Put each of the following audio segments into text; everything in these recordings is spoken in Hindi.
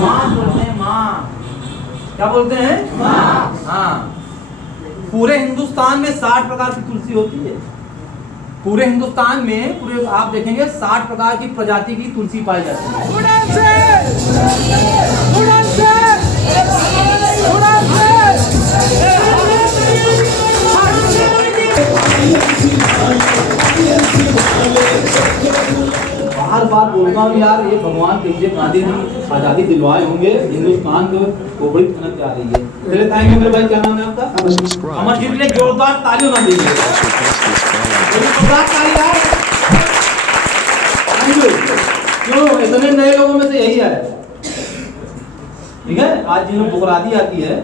माँ बोलते हैं, माँ। क्या बोलते हैं? माँ। हाँ। पूरे हिंदुस्तान में 60 प्रकार की तुलसी होती है। पूरे हिंदुस्तान में पूरे आप देखेंगे 60 प्रकार की प्रजाति की तुलसी पाई जाती है। बार बार बोलता हूँ यार, ये भगवान कहिए गांधी जी आजादी दिलवाए होंगे, हिंदुस्तान को बड़ी खनक जा रही है। चलिए थैंक यू मेरे भाई, क्या नाम है आपका? अमरजीत ने जोरदार तालियों ना दीजिए। क्यों इतने नए लोगों में से यही है, ठीक है। आज जिन्हें बुकराती आती है,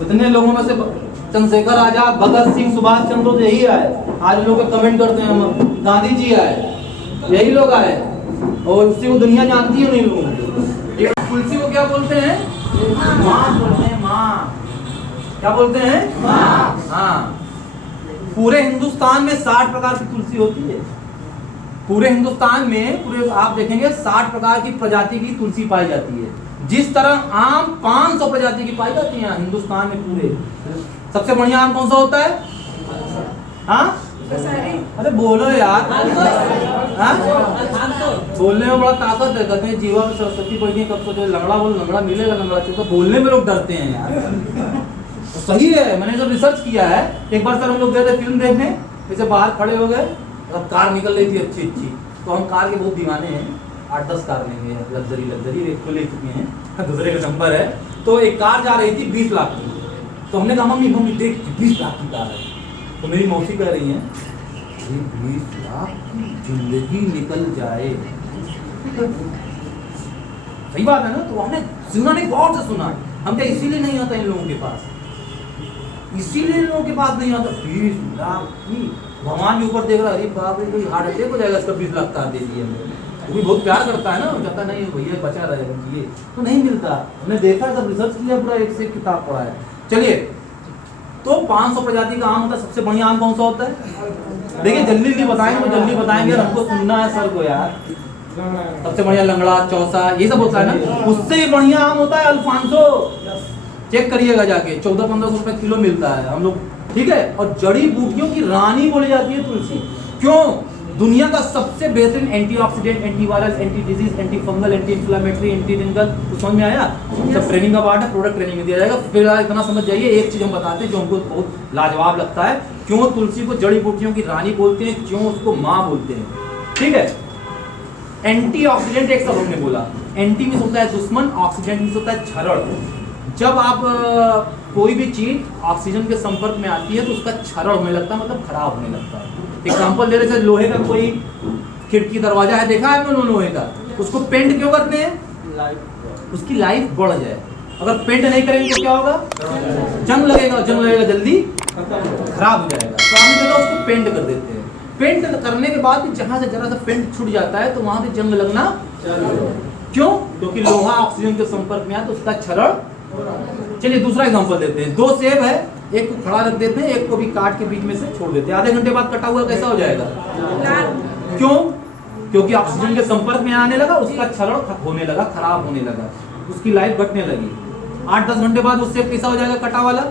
इतने लोगों में से चंद्रशेखर आजाद, भगत सिंह, सुभाष चंद्र बोस यही आए। आज लोग कमेंट करते हैं गांधी जी आए, यही लोग आए, और उसी को दुनिया जानती है नहीं लोगों को। तुलसी को क्या बोलते हैं? माँ बोलते हैं, माँ। क्या बोलते हैं? माँ। हाँ। पूरे हिंदुस्तान में 60 प्रकार की तुलसी होती है। पूरे हिंदुस्तान में पूरे आप देखेंगे 60 प्रकार की प्रजाति की तुलसी पाई जाती है। जिस तरह आम 500 प्रजाति की पाई जाती है हिंदुस्तान में पूरे। सबसे बढ़िया आम कौन सा होता है? हाँ, अरे बोलो यार, बोलने में बड़ा ताकत है। कहते हैं जीवा में सरस्वती पढ़ी है, कब सोचे लंगड़ा बोल लंगड़ा मिलेगा, लंगड़ा चुका। बोलने में लोग डरते हैं यार। तो सही है, मैंने जब रिसर्च किया है, एक बार सर हम लोग गए थे फिल्म देखने, जैसे बाहर खड़े हो गए, तब कार निकल रही थी अच्छी अच्छी, तो हम कार के बहुत दीवाने हैं, 8-10 कार लेंगे, लग्जरी एक को ले चुके हैं, दूसरे का नंबर है। तो एक कार जा रही थी 20 लाख की, तो हमने कहा मम्मी देख 20 लाख की कार है। तो मेरी मौसी कह रही है 20 लाख की जिंदगी निकल जाए, सही बात है ना। तो हमने सुना नहीं, गौर से सुना। हम क्या इसीलिए नहीं आता इन लोगों के पास, इसीलिए इन लोगों के पास नहीं आता। 20 लाख की, भगवान के ऊपर देख रहा, अरे बाप रे कोई हार्ट अटैक हो जाएगा इसका, 20 लाख कार दे दिए हमने। वो भी बहुत प्यार करता है ना, वो कहता नहीं भैया बचा रहे, ये तो नहीं मिलता। हमने देखा, सब रिसर्च किया, पूरा एक से एक किताब पढ़ा है। चलिए, तो 500 प्रजाति का आम होता है। सबसे बढ़िया आम कौन सा होता है? देखिए जल्दी बताएंगे, जल्दी बताएंगे, हमको सुनना है सर को यार। सबसे बढ़िया लंगड़ा, चौसा, ये सब होता है ना। उससे ही बढ़िया आम होता है अल्फांसो। चेक करिएगा जाके, 1400-1500 रुपए किलो मिलता है हम लोग, ठीक है। और जड़ी बूटियों की रानी बोली जाती है तुलसी। क्यों? दुनिया का सबसे बेहतरीन antioxidant, antiviral, anti disease, anti fungal, anti inflammatory, anti wrinkle. तो समझ में आया? सब ट्रेनिंग का पार्ट है, प्रोडक्ट ट्रेनिंग में दिया जाएगा। फिर इतना समझ जाइए, एक चीज हम बताते हैं जो हमको बहुत लाजवाब लगता है। क्यों तुलसी को जड़ी बूटियों की रानी बोलते हैं, क्यों उसको माँ बोलते हैं, ठीक है। एंटीऑक्सीडेंट एक सब हमने बोला, एंटी मीन्स होता है दुश्मन, ऑक्सीडेंट मीन्स होता है क्षरण। जब आप कोई भी चीज ऑक्सीजन के संपर्क में आती है तो उसका क्षरण होने लगता है, मतलब खराब होने लगता है। एग्जाम्पल दे रहे थे, लोहे का कोई खिड़की दरवाजा है, देखा है आपने लोहे का, उसको पेंट क्यों करते हैं? उसकी लाइफ बढ़ जाए। अगर पेंट नहीं करेंगे तो क्या होगा? जंग लगेगा, जल्दी खराब हो जाएगा। तो हम देखा उसको पेंट कर देते हैं। पेंट करने के बाद जहां से जरा सा पेंट छूट जाता है तो वहां से जंग लगना, क्यों? क्योंकि लोहा ऑक्सीजन के संपर्क में आया तो उसका क्षरण। चलिए दूसरा एग्जांपल देते हैं। 2 सेब है, एक को खड़ा रख देते हैं, एक को भी काट के बीच में से छोड़ देते हैं। आधे घंटे बाद कटा हुआ कैसा हो जाएगा? क्यों? क्योंकि ऑक्सीजन के संपर्क में आने लगा, उसका क्षरण होने लगा, खराब होने लगा, उसकी लाइफ घटने लगी। 8-10 घंटे बाद वो सेब कैसा हो जाएगा? कटा वाला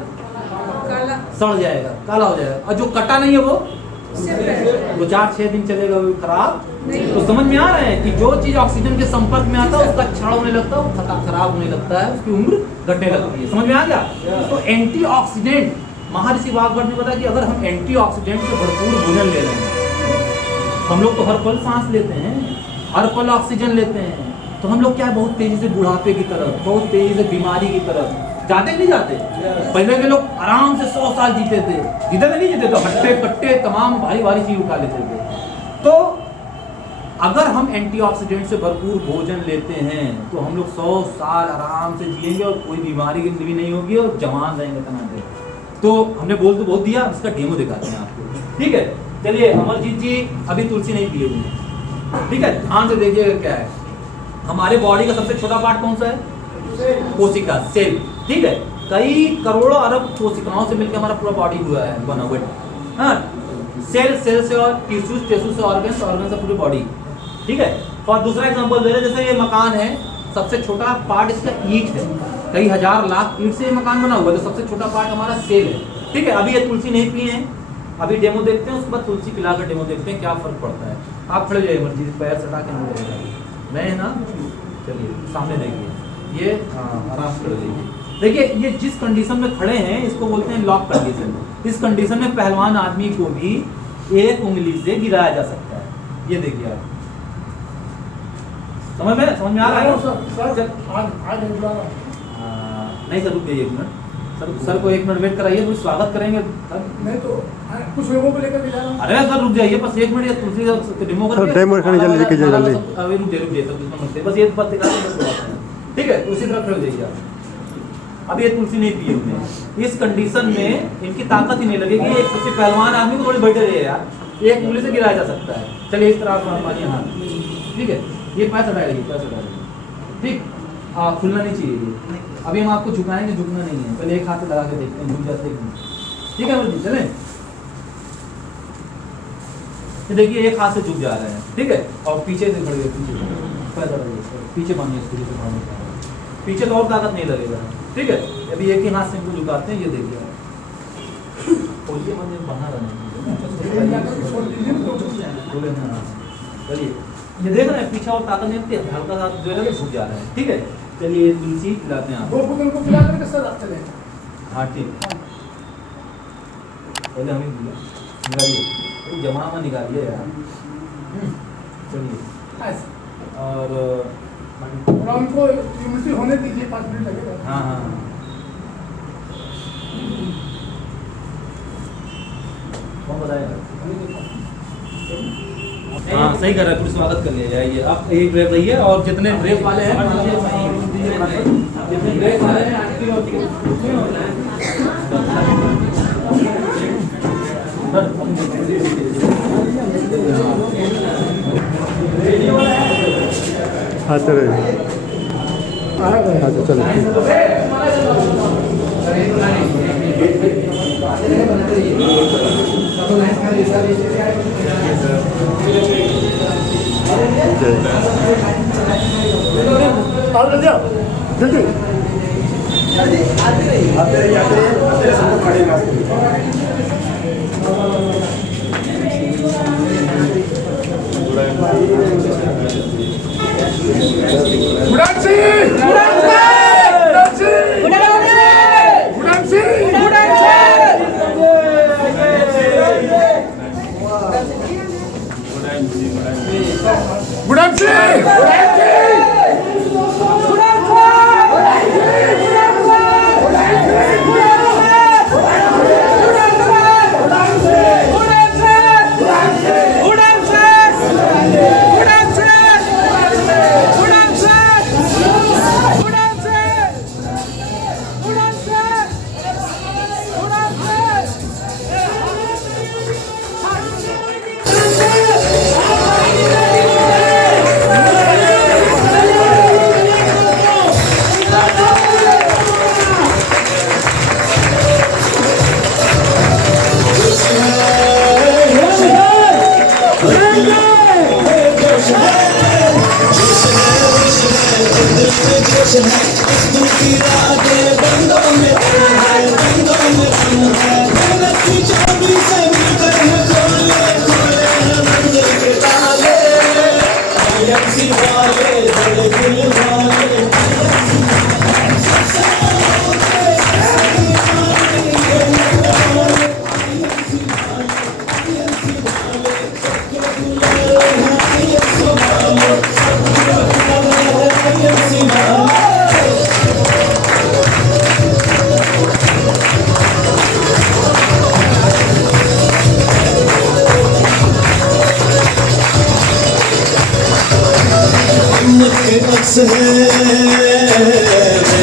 काला, सड़ जाएगा, काला हो जाएगा। और जो कटा नहीं है वो 4-6 दिन चलेगा, वो खराब। तो समझ में आ रहा है कि जो चीज ऑक्सीजन के संपर्क में आता है उसका क्षरण होने लगता है, वो खराब होने लगता है, उसकी उम्र घटने लगती है। समझ में आ गया? तो एंटीऑक्सीडेंट, महर्षि वाग्भट ने बताया कि अगर हम एंटीऑक्सीडेंट से भरपूर भोजन ले रहे हैं, हम लोग तो हर पल सांस लेते हैं, हर पल ऑक्सीजन लेते हैं, तो हम लोग क्या है, बहुत तेजी से बुढ़ापे की तरफ, बहुत तेजी से बीमारी की तरफ जाते नहीं जाते? पहले के लोग आराम से 100 साल जीते थे, नहीं जीते तो हट्टे कट्टे तमाम भारी भारी चीज उठा लेते थे। तो अगर हम एंटीऑक्सीडेंट से भरपूर भोजन लेते हैं तो हम लोग 100 साल आराम से जिएंगे और कोई बीमारी भी नहीं होगी और जवान रहेंगे तना देर। तो हमने बोल तो बहुत दिया, इसका डेमो दिखाते हैं आपको, ठीक है। चलिए, अमरजीत जी अभी तुलसी नहीं पिए हुए, ठीक है, ध्यान से देखिएगा क्या है। हमारे बॉडी का सबसे छोटा पार्ट कौन सा है? कोशिका, सेल, ठीक है। कई करोड़ों अरब कोशिकाओं से मिलकर हमारा पूरा बॉडी हुआ है, बना हुआ है। हाँ, सेल से और टिश्यूज से ऑर्गन से पूरी बॉडी, ठीक है। और दूसरा एग्जांपल दे रहे हैं, जैसे ये मकान है, सबसे छोटा पार्ट इसका ईंट है, कई हजार लाख ईंट से ये मकान बना हुआ है, तो सबसे छोटा पार्ट हमारा सेल है। ठीक है, अभी ये तुलसी नहीं पिए हैं, अभी डेमो देखते हैं, उसके बाद तुलसी पिलाकर डेमो देखते हैं क्या फर्क पड़ता है। आप खड़े जाइए मर्जी, पैर सटा के नहीं लगेगा, मैं ना, चलिए सामने देखिए, ये आराम से खड़े जाइए। देखिए ये जिस कंडीशन में खड़े हैं इसको बोलते हैं लॉक कंडीशन। इस कंडीशन में पहलवान आदमी को भी एक उंगली से गिराया जा सकता है। ये देखिए आप, समझ में आ रहा है? नहीं सर रुक जाइए एक मिनट, सर को 1 मिनट वेट कराइए, फिर स्वागत करेंगे। नहीं तो कुछ लोगों को लेकर जा रहा हूं। अरे सर रुक जाइए बस 1 मिनट, ये तुलसी डेमो करके डेमो करने जल्दी लेके जाइए जल्दी। अभी रुक जाइए सर, बस ये बात दिखा दें, ठीक है? उसी तरह खड़े हो जाइए आप। अब ये तुलसी नहीं पिए हमने, इस कंडीशन में इनकी ताकत ही नहीं लगेगी। एक किसी पहलवान आदमी को थोड़ी बैठे रहे यार, एक उंगली से गिराया जा सकता है। चलिए इस तरह आप मानिए हाथ, ठीक है? ये पैर हटा रही है, पैर हटा रही है, ठीक? खुलना नहीं चाहिए ये। अभी हम आपको झुकाएंगे, झुकना नहीं है, पहले एक हाथ से लगा के देखते हैं झुक जाते हैं, ठीक है जी? चले, तो देखिए एक हाथ से झुक जा रहे हैं, ठीक है? और पीछे से खड़े, पीछे बांधिए, पीछे तो और ताकत नहीं लगेगा, ठीक है? अभी एक ही हाथ से इनको झुकाते हैं, ये देखिए खोलिए, मतलब बाहर चलिए, ये देख रहे हैं पीछे और ताकत नहीं लगती, हल्का सा जो है झुक जा रहा है, ठीक है? चलिए तुलसी पिलाते हैं आप, को पिलाकर के सर चले। हाँ ठीक, पहले हमें निकालिए, जमा में निकालिए यार, चलिए। और उनको इम्यूनिटी होने दीजिए, 5 मिनट लगेगा। हाँ हाँ कौन बताएगा? हाँ सही कर रहा है, पूरी स्वागत कर लिया जाइए। आप एक ड्रेस रहिए, और जितने ड्रेस वाले हैं, जितने ड्रेस वाले हैं आते रहे, अच्छा चलो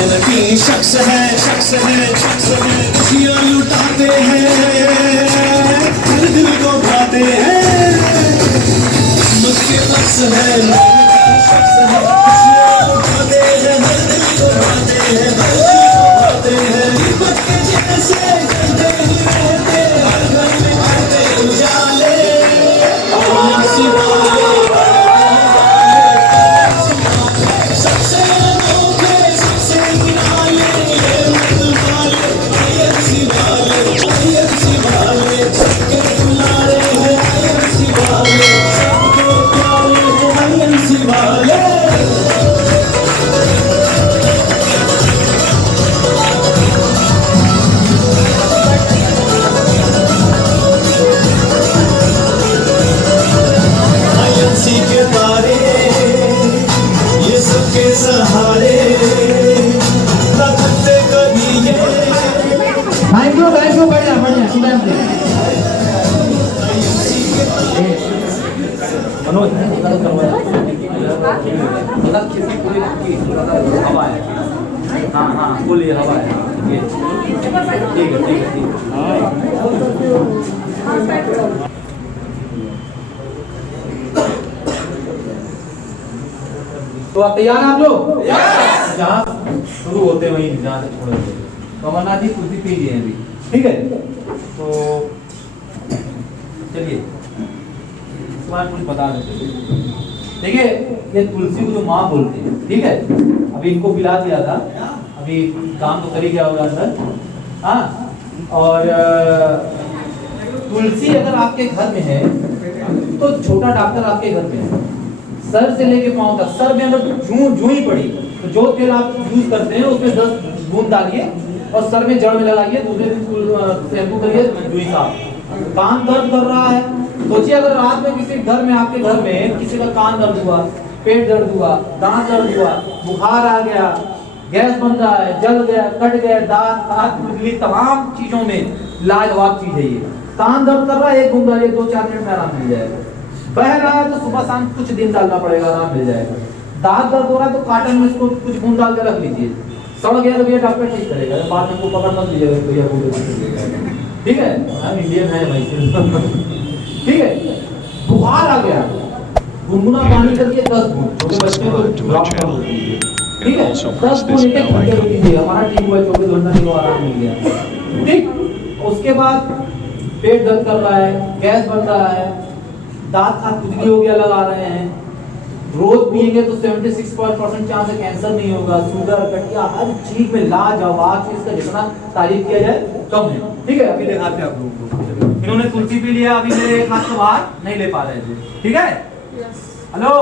जल्दी शख्स है खुशियाँ लुटाते हैं, हर दिल को भाते हैं, मुझके बस है शख्स है, खुशियाँ लुटाते हैं, हर दिल को भाते हैं, हर दिल को भाते हैं, दीपक के जैसे जलते ही रहते, हर घर में आते उजाले, सिवाले सबसे मनोज गलत करवाया गलत किसी पूरी की हवा है। हाँ हाँ बोलिए हवा है। ठीक है ठीक है ठीक है। तो आप तैयार हैं आप लोग? जहाँ शुरू होते हैं वहीं जहाँ से छोड़े होते हैं। तो अमरनाथ जी कुर्सी पीजिए अभी, ठीक है? तो चलिए इसके बाद कुछ बता देते हैं। देखिए ये तुलसी को जो माँ बोलते हैं, ठीक है? अभी इनको पिला दिया था, अभी काम तो कर ही गया होगा अंदर। हाँ, और तुलसी अगर आपके घर में है तो छोटा डॉक्टर आपके घर में है, सर से लेके पांव तक। सर में अगर जूं ही पड़ी तो जो तेल आप यूज करते हैं उसमें 10 बूंद डालिए और सर में जड़ में लगाइए, दूसरे दिन शैम्पू करिए, जूं साफ। कान दर्द कर रहा है, सोचिए अगर रात में किसी घर में आपके घर में किसी का कान दर्द हुआ, पेट दर्द हुआ, दांत दर्द हुआ, बुखार आ गया, गैस बन रहा है, जल गया, कट गया, दांत हाथ खुजली, तमाम चीजों में लाजवाब चीज है ये। कान दर्द कर रहा है, 1 बूंद डालिए, 2-4 मिनट में आराम मिल जाएगा। बह रहा है तो सुबह शाम कुछ दिन डालना पड़ेगा, आराम मिल जाएगा। दांत दर्द हो रहा है तो काटन में इसको कुछ बूंद डाल के रख लीजिए, सड़ गया तो भैया डॉक्टर ठीक करेगा, बाद में को पकड़ मत लीजिएगा भैया, ठीक है? हम इंडियन है भाई। ठीक है? बुखार आ गया, गुनगुना पानी करके 10 बूंद, छोटे बच्चे को ड्रॉप कर दीजिए, ठीक है? 10 बूंद एक घंटे में लीजिए, हमारा ठीक हुआ, 24 घंटा को आराम मिल गया, ठीक? उसके बाद पेट दर्द कर रहा है, गैस बन रहा है, दांत हाथ खुजली हो गया, लगा रहे हैं, रोज पिएंगे तो 76% चांस है कैंसर नहीं होगा, शुगर, कटिया, हर चीज में लाजवाब चीज का जितना तारीफ किया जाए कम है, ठीक है? अभी दिखाते हैं आप लोगों को। इन्होंने तुलसी पी लिया, अभी मेरे एक हाथ से बाहर नहीं ले पा रहे थे, ठीक है? हेलो,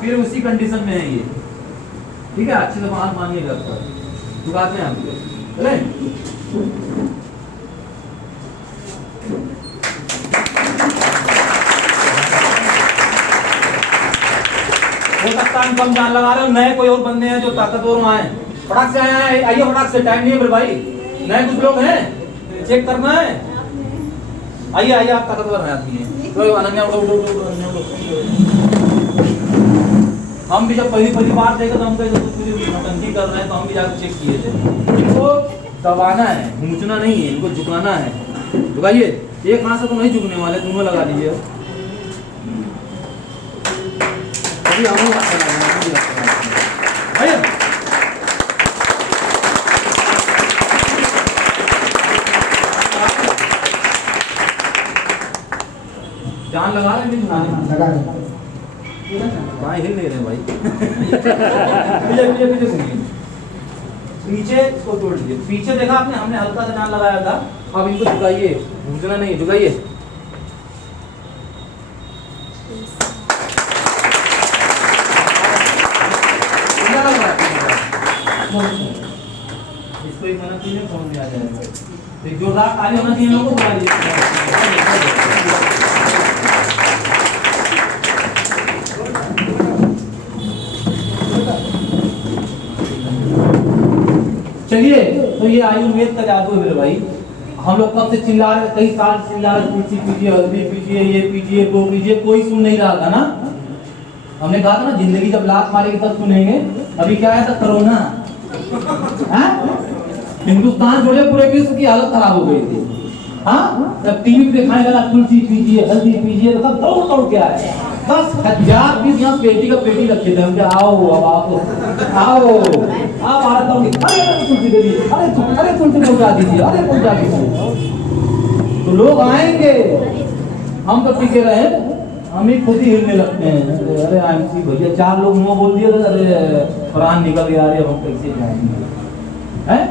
फिर उसी कंडीशन में है ये, ठीक है? अच्छे से बात मानिएगा, दुकाते हैं आप, चले? हो सकता है कम जान लगा रहे हो, नए कोई और बंदे हैं जो ताकतवर आए, फटाक से आए, आइए फटाक से, टाइम नहीं है भाई, नए कुछ लोग हैं, चेक करना है, आइए आइए, आप ताकतवर हैं आदमी हैं। तो अनन्या उठो उठो उठो, अनन्या उठो। हम भी जब पहली बार देखे तो हम कहे कुछ नौटंकी कर रहे हैं, तो हम भी जाकर चेक किए थे। इनको दबाना है, घूंचना नहीं है, इनको झुकाना है। झुकाइए, एक हाथ से तो नहीं झुकने वाले, दोनों लगा दीजिए। अभी हम जान लगा रहे हैं, लगा रहे भाई, हिल नहीं रहे भाई। पीछे सुनिए, पीछे इसको तोड़ लीजिए, पीछे देखा आपने, हमने हल्का सा जान लगाया था, अब इनको झुकाइए, घूमना नहीं, झुकाइए। इसको एक मना कीजिए, फोन में आ जाएगा। एक जोरदार ताली होना चाहिए लोगों को, बुला लीजिए। चलिए, तो ये आयुर्वेद का जादू है मेरे भाई। हम लोग कब से चिल्ला रहे, कई साल चिल्ला रहे, तुलसी पीजिए, हल्दी पीजिए, ये पीजिए, वो पीजिए, कोई सुन नहीं रहा था ना। हमने कहा था ना, जिंदगी जब लात मारेगी तब सुनेंगे। अभी क्या आया था, कोरोना। हिंदुस्तान जोड़े पूरे विश्व की हालत खराब हो गई थी। हाँ, जब टीवी पे दिखाने लगा तुलसी पीजिए, हल्दी पीजिए, तो सब दौड़ दौड़ के आए। 10,000 पीस यहाँ पेटी का पेटी रखे थे। हमने आओ, अब आओ, आओ, आप आ रहे थे, अरे तुलसी दे दीजिए, अरे तुलसी पहुँचा दीजिए, अरे पहुँचा दीजिए। तो लोग आएंगे, हम तो टिके रहे, हम ही खुद ही हिलने लगते हैं। अरे आईएमसी भैया, 4 लोग मुँह बोल दिए, अरे प्राण निकल गया, अरे हम कैसे जाएंगे, हैं?